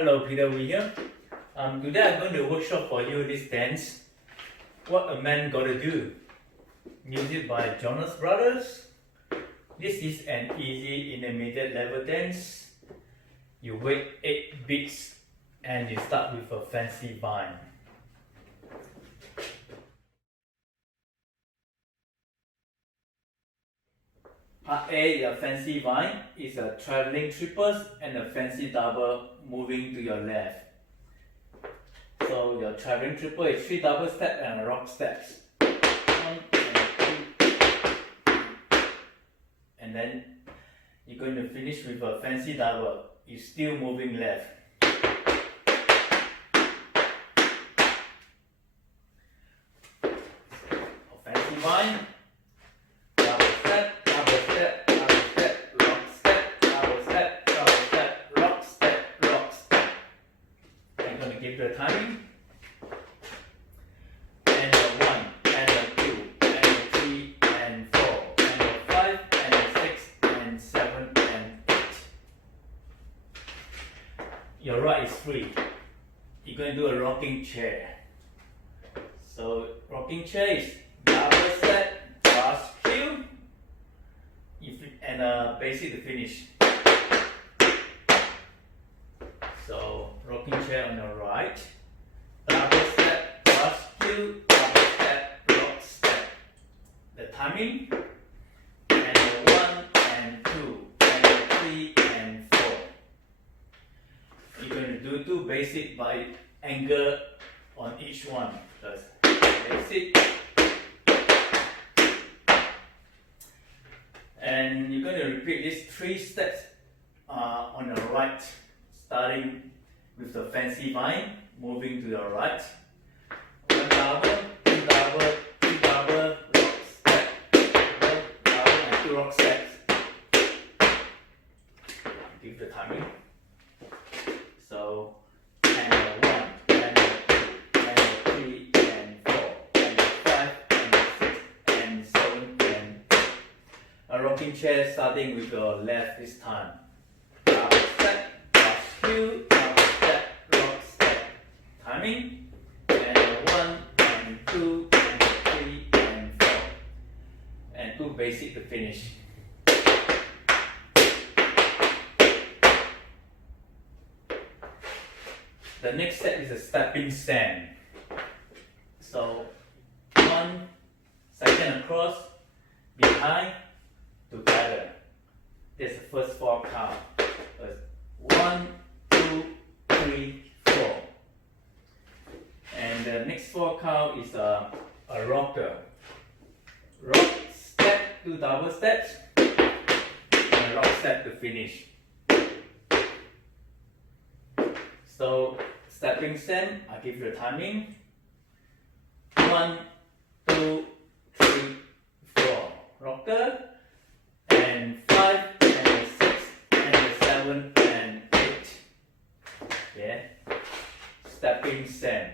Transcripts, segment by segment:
Hello, Peter Wee here. Today I'm going to workshop for you this dance, What a Man Gotta Do. Music by Jonas Brothers. This is an easy intermediate level dance. You wait 8 beats and you start with a fancy vine. Part A, the fancy vine, is a traveling triples and a fancy double moving to your left. So your traveling triple is 3 double steps and rock steps. 1 and 2. And then you're going to finish with a fancy double. You're still moving left. A fancy vine. Give the timing, and a 1, and a 2, and a 3, and 4, and a 5, and a 6, and 7, and 8. Your right is free. You're going to do a rocking chair. So rocking chair is double step, fast cue, and a basic to finish. So rocking chair on the right, double step, fast cue, double step, rock step. The timing, and a 1 and 2, and a 3 and 4. You're going to do 2 basic by angle on each one. That's basic. And you're going to repeat these 3 steps on the right. Starting with the fancy vine, moving to the right. 1 double, 2 double, 3 double, rock step, 1 double and 2 rock steps. Give the timing. So, and a 1, and a 2, and a 3, and 4, and a 5, and a 6, and 7, and 8. A rocking chair starting with your left this time. Double step. Double step, rock step, timing, and a 1 and 2 and 3 and 4, and 2 basic to finish. The next step is a stepping stand. So 1 second across, behind, together. That's the first 4 count. 1, 2, 3, 4. And the next 4 count is a rocker. Rock step, 2 double steps, and a rock step to finish. So stepping stand, I give you the timing. 1, 2, 3, 4. Rocker, and 5, and 6, and 7, and 8. Yeah. Stepping stand.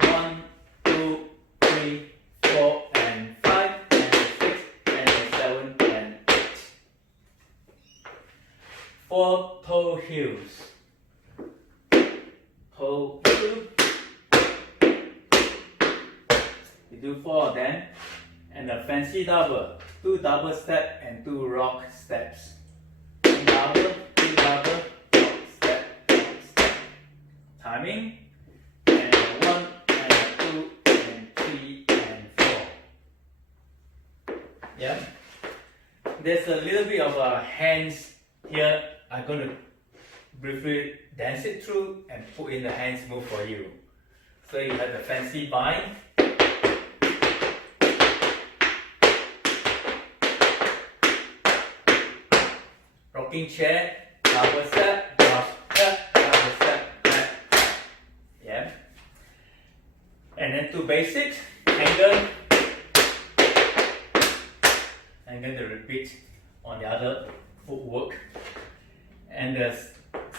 1, 2, 3, 4, and 5, and 6, and 7, and 8. 4 toe heels. Toe heel. You do 4 of them, and a fancy double. 2 double step and 2 rock steps. 1 double, 2 double, rock step, rock step. Timing, and a 1 and a 2 and 3 and 4. Yeah. There's a little bit of a hands here. I'm going to briefly dance it through and put in the hands move for you. So you have the fancy vine. Rocking chair, double step, double step, left. Yeah. And then 2 basics, angle. I'm going to repeat on the other footwork. And the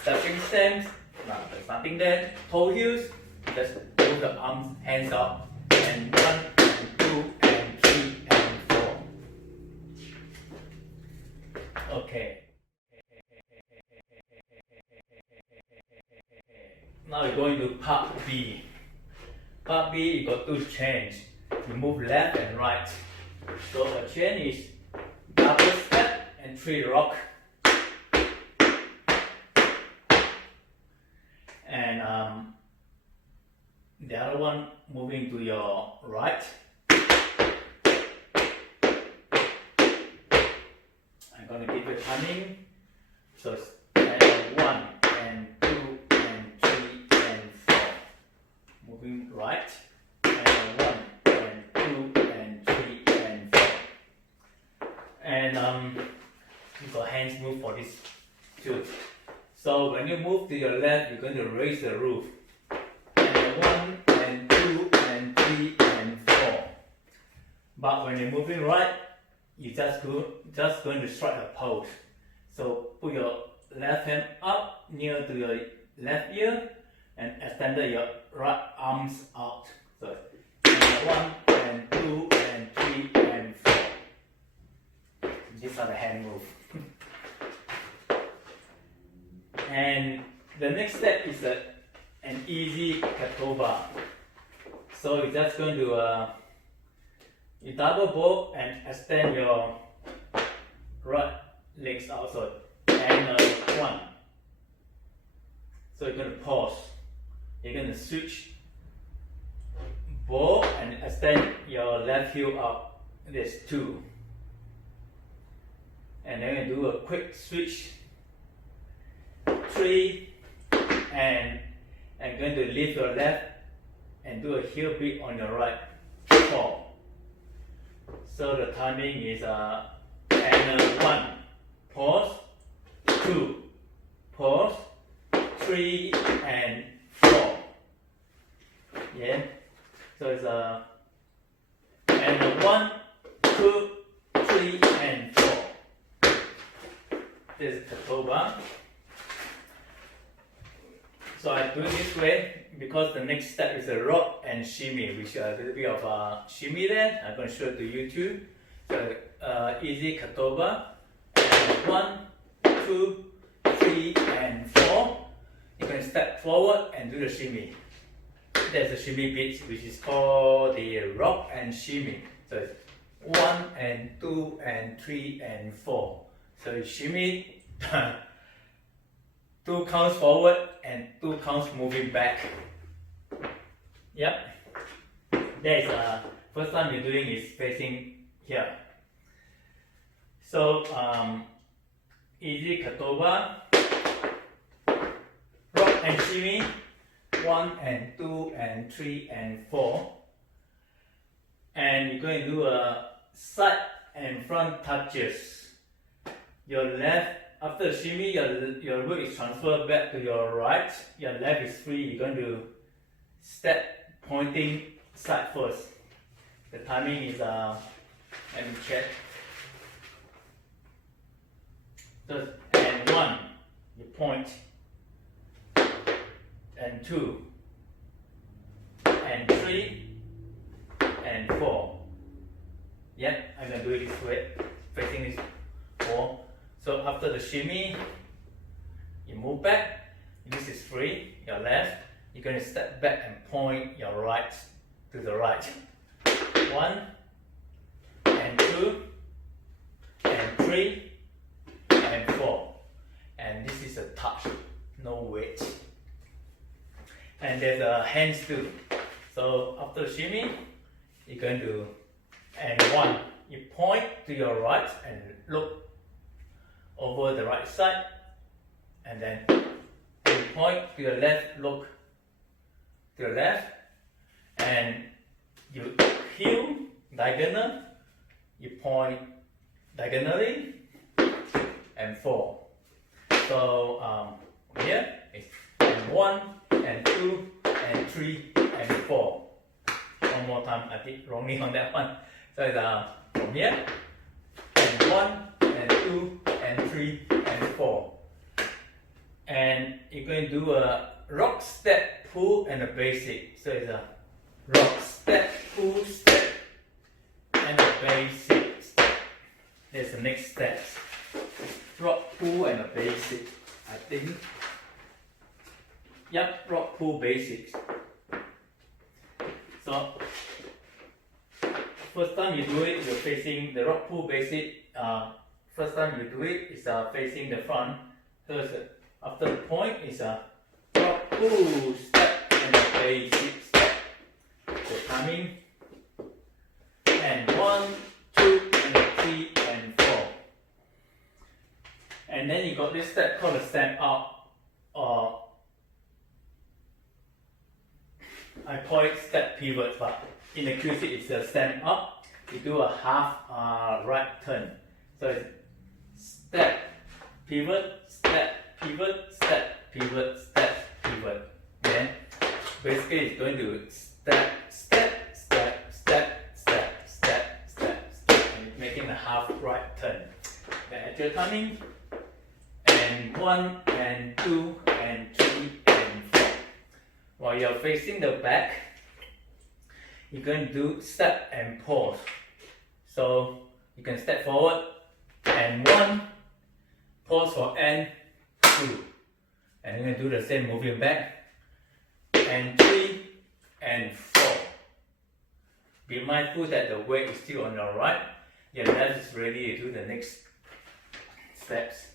stepping stance, no, there's nothing there. Toe heels, just move the arms, hands up. And 1 and 2 and 3 and 4. Okay. Now we're going to part B. Part B, you got two chains. You move left and right. So a chain is double step and 3 rock. And the other one moving to your right. I'm going to give it timing. So it's 1 and 2 and 3 and 4. Moving right. And 1 and 2 and 3 and 4. And you got hands move for this too. So when you move to your left, you're going to raise the roof. And 1 and 2 and 3 and 4. But when you're moving right, you just going to strike a pose. So put your left hand up near to your left ear and extend your right arms out. So 1 and 2 and 3 and 4. These are the hand moves. And the next step is an easy katoba. So you're just going to you double bow and extend your right legs out. So and 1. So you're going to pause. You're going to switch bow and extend your left heel out. There's 2. And then you do a quick switch. 3 and going to lift your left and do a heel beat on your right. 4. So the timing is and 1, pause, 2, pause, 3 and 4. Yeah. So it's and 1, 2, 3 and 4. This is katoba. So I do it this way because the next step is a rock and shimmy, which is a little bit of shimmy there. I'm going to show it to you too. So easy katoba. And 1, 2, 3 and 4. You can step forward and do the shimmy. There's a shimmy beat which is called the rock and shimmy. So it's 1 and 2 and 3 and 4. So you shimmy 2 counts forward and 2 counts moving back. Yep. There's first time you're doing is facing here. So easy katoba, rock and shimmy, 1 and 2 and 3 and 4. And you're going to do a side and front touches. Your left, after the shimmy, your root is transferred back to your right. Your left is free. You're going to step pointing side first. The timing is let me check. So, and 1, you point, and 2, and 3, and 4. Yep, I'm gonna do it this way, facing this 4. So after the shimmy, you move back. This is free, your left. You're going to step back and point your right to the right. 1, and 2, and 3, and 4. And this is a touch, no weight. And there's a hands too. So after the shimmy, you're going to, and 1, you point to your right and look over the right side, and then you point to your left, look to your left, and you heel diagonal, you point diagonally, and 4. So here it's 1 and 2 and 3 and 4. One more time, I did wrongly on that one. So it's from here, and 1 and 2 and 3 and 4. And you're going to do a rock, step, pull, and a basic. So it's a rock, step, pull, step, and a basic step. There's the next steps. Rock, pull, and a basic, I think. Yep, rock pull basics. So first time you do it, you're facing the rock pull basic. First time you do it is facing the front. So after the point is a rock pull step and a basic step. So coming and 1, 2, and 3, and 4. And then you got this step called a stand up, or I call it step pivot, but in the QC it's a stand up. You do a half right turn. So it's step, pivot, step, pivot, step, pivot, step, pivot. Then basically it's going to step, step, step, step, step, step, step, step, and making a half right turn. Then actual turning, and 1, and 2, and 3, and 4. While you're facing the back, you're going to do step and pause. So you can step forward and 1, pause for and 2, and you're going to do the same moving back, and 3, and 4. Be mindful that the weight is still on your right, your left is ready to do the next steps.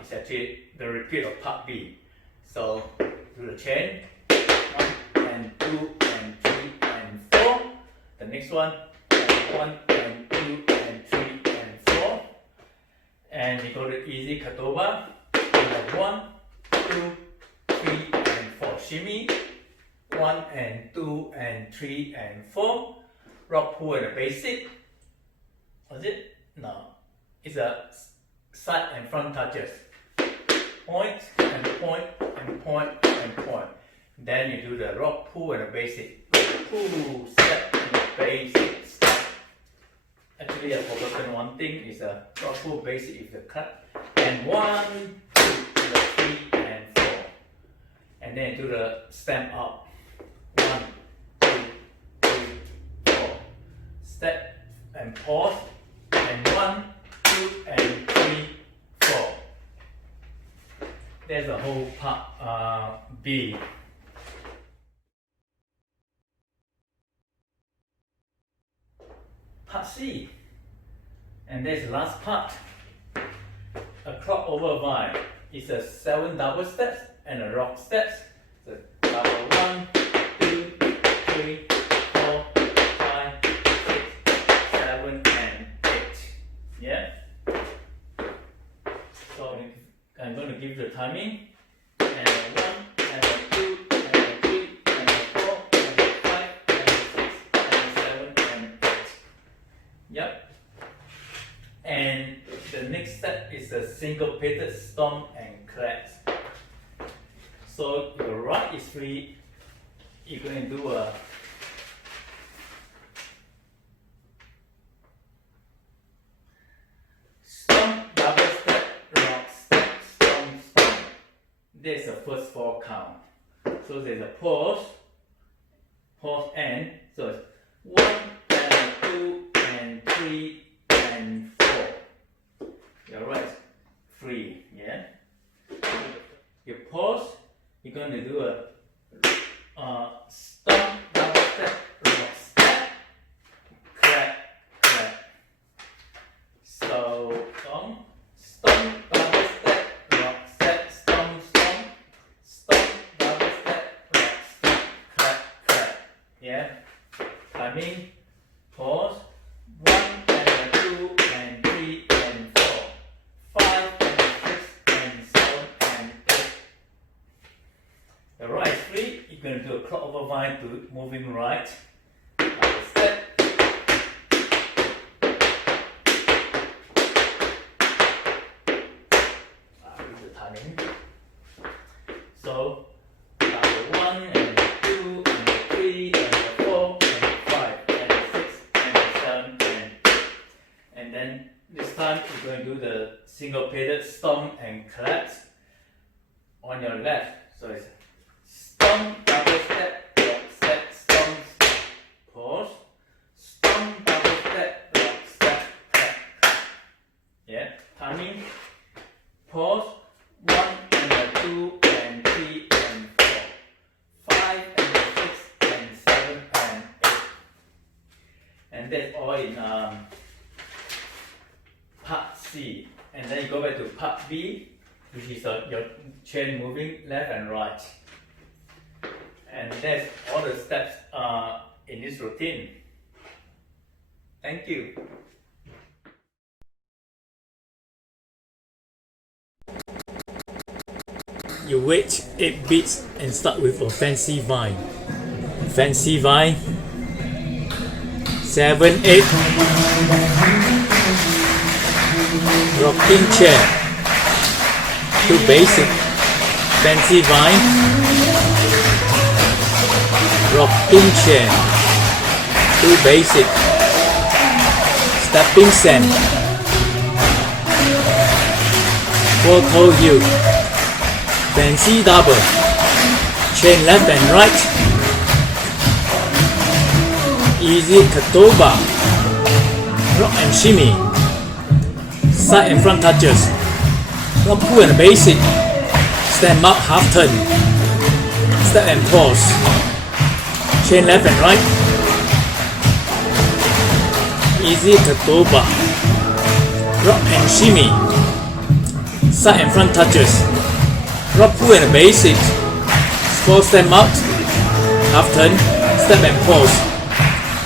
It's actually the repeat of part B. So do the chain, 1, and 2, and 3, and 4. The next one, 1, and 2, and 3, and 4. And you go to easy katoba, 1, 2, 3, and 4. Shimmy, 1, and 2, and 3, and 4. Rock pull and a basic. Was it? No. It's a side and front touches. Point, and point, and point, and point. Then you do the rock pull and a basic. Pull, step, and a basic step. Actually, I've forgotten one thing is a rock pull basic is the cut. And 1, 2, 3, and 4. And then do the stamp up. 1, 2, 3, 4. Step and pause. And 1, 2, and 3, 4. There's a whole part B. Part C. And there's the last part. A clog over vine. It's a 7 double steps and a rock steps. So double 1, 2, 3, 4, 5, 6, 7, and 8. Yeah? So I'm going to give you the timing. And a 1, and a 2, and a 3, and a 4, and a 5, and a 6, and a 7, and 8. Yep. And the next step is a syncopated stomp and claps. So your right is free. You're going to do a stomp, double step, rock step, stomp, stomp. There's the first 4 count. So there's a pause, pause and. So it's 1, and 2, and 3, and 4. Your right is free, yeah? You pause, you're going to do a stomp, double step, rock step, clap, clap. So, stomp, double step, rock step, stomp, stomp, stomp, double step, rock step, clap, clap. Yeah? Timing, pause, 1, and 2, and 3, and 4, 5, and 6, and 7, and 8. The right is free. You're going to do a clog over vine to moving right. Step. With the timing. So, double 1, and 2, and 3, and 4, and 5, and 6, and 7, and 8. And then this time you're going to do the syncopated stomp and claps on your left. So it's stomp, double step, rock step, stomp, step, pause, stomp, double step, rock step, clap, clap. Yeah, timing, pause, 1, and 2, and 3, and that's all in part C. And then you go back to part B, which is your chain moving left and right. And that's all the steps in this routine. Thank you. You wait 8 beats and start with a fancy vine. Fancy vine. 7, 8. Rocking chair. 2 basic. Fancy vine. Rocking chair. 2 basic. Stepping sand. 4 toe heel. Fancy double. Chain left and right. Easy katoba. Rock and shimmy. Side and front touches. Rock pull and basic. Stand up half turn. Step and pause. Chain left and right. Easy katoba. Rock and shimmy. Side and front touches. Rock pull and basic. Small step out. Half turn. Step and pause.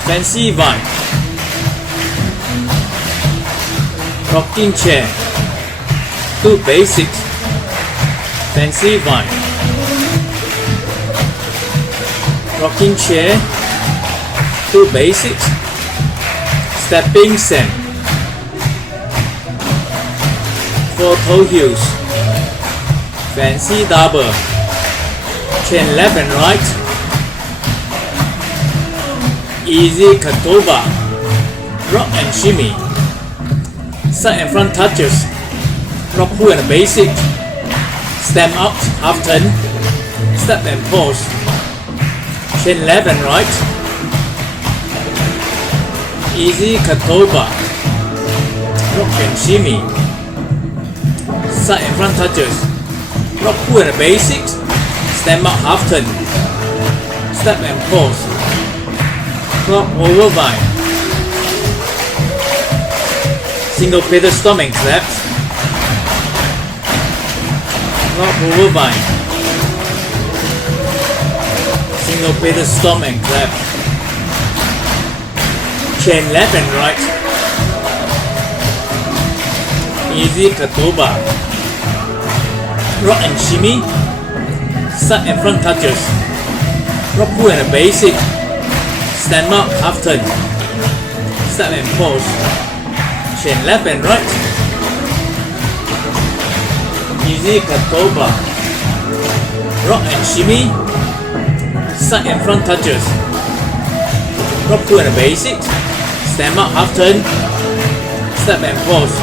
Fancy vine. Rocking chair. 2 basics. Fancy vine. Rocking chair. 2 basics. Stepping sand. 4 toe heels. Fancy double. Chain left and right. Easy katoba. Rock and shimmy. Side and front touches. Rock pull and basic. Stand out, half turn. Step and pause. Chain left and right. Easy katoba. Rock and shimmy. Side and front touches. Rock pull and basic. Stand out, half turn. Step and pause. Clog over vine. Single pedal stomp and clap. Clog over vine. Single pedal stomp and clap. Chain left and right. Easy katoba. Rock and shimmy. Side and front touches. Rock pull and basic. Stand up, half turn. Step and pause. Chain left and right. Easy katoba. Rock and shimmy. Side and front touches. Rock pull and basic. Stand up, half turn. Step and pause.